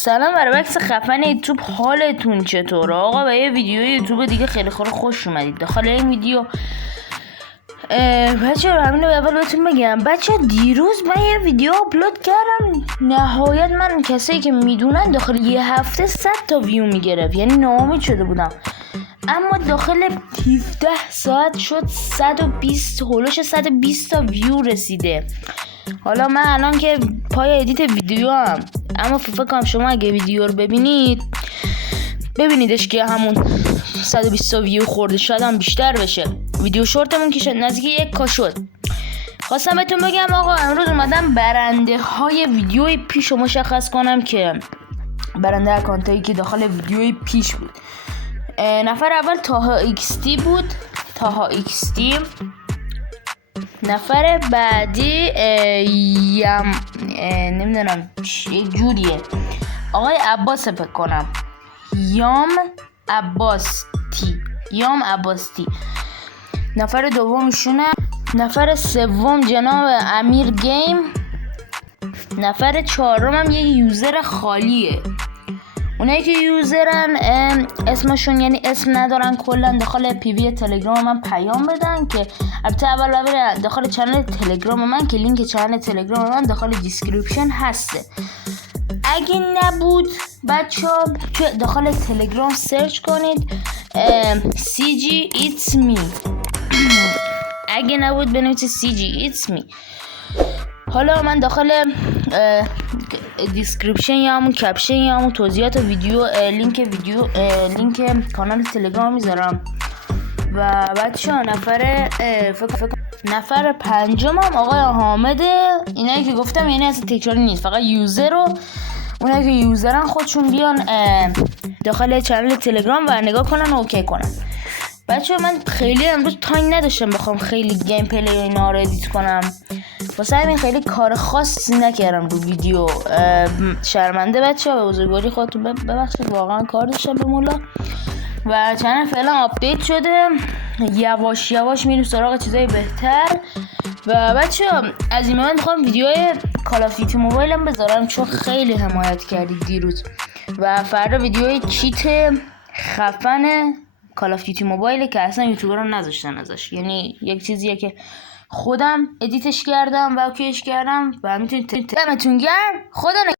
سلام بر بکس خفن یوتیوب، حالتون چطوره آقا؟ و یه ویدیو یوتیوب دیگه خیلی خوش اومدید داخل این ویدیو. بچه همین رو اول بهتون بگم بچه، دیروز من یه ویدیو آپلود کردم، نهایت من کسایی که میدونن داخل یه هفته 100 تا ویو میگرفت، یعنی ناامید شده بودم. اما داخل 17 ساعت شد 120 تا ویو رسیده. حالا من الان که پای ادیت ویدیو هم، اما فکر کنم شما اگه ویدیو رو ببینیدش که همون 120 تا ویو خورده، شاید هم بیشتر بشه. ویدیو شورتمون که نزدیک 1K شد. خواستم بهتون بگم آقا، امروز اومدم برنده های ویدیوی پیش رو مشخص کنم که برنده اکانتایی که داخل ویدیوی پیش بود. نفر اول تاها ایکس بود، نفر بعدی نمیدونم چه جوریه، آقای عباس فکر کنم، یام عباستی. نفر دومشونه، نفر سوم جناب امیر گیم، نفر چهارم هم یه یوزر خالیه. اونایی که یوزرن اسمشون یعنی اسم ندارن، کلا داخل پیوی تلگرام من پیام بدن که البته اول برن داخل چنل تلگرام من که لینک چنل تلگرام من داخل دیسکریپشن هسته. اگه نبود بچه‌ها داخل تلگرام سرچ کنید CG It's Me. اگه نبود بنویسید CG It's Me. حالا من داخل دیسکریپشن یا همون کپشن یا همون توضیحات ویدیو لینک کانال تلگرام میذارم. و بچه‌ها نفر پنجم هم آقای حامده. اینایی که گفتم یعنی اصلا تکراری نیست، فقط یوزر رو اونایی که یوزرن خودشون بیان داخل چنل تلگرام و نگاه کنن و اوکی کنن. بچه‌ها من خیلی امروز تایم نداشتم بخوام خیلی گیم پلی و اینا رو ادیت کنم، واسه همین خیلی کار خاصی نکردم رو ویدیو. شرمنده بچه‌ها، به بزرگواری خودتون ببخشید، واقعا کار داشتم به مولا. و چنل فعلا آپدیت شده، یواش یواش میریم سراغ چیزای بهتر. و بچه‌ها از این من میخوام ویدیوی کال آف دیوتی موبایلم بذارم چون خیلی حمایت کردید دیروز. و فردا ویدیوی چیت خفن کال آف دیوتی موبایل که اصلا یوتیوبرها نذاشتن ازش، یعنی یک چیزیه که خودم ادیتش کردم و اوکیش کردم و میتونید دمتون گرم. خدا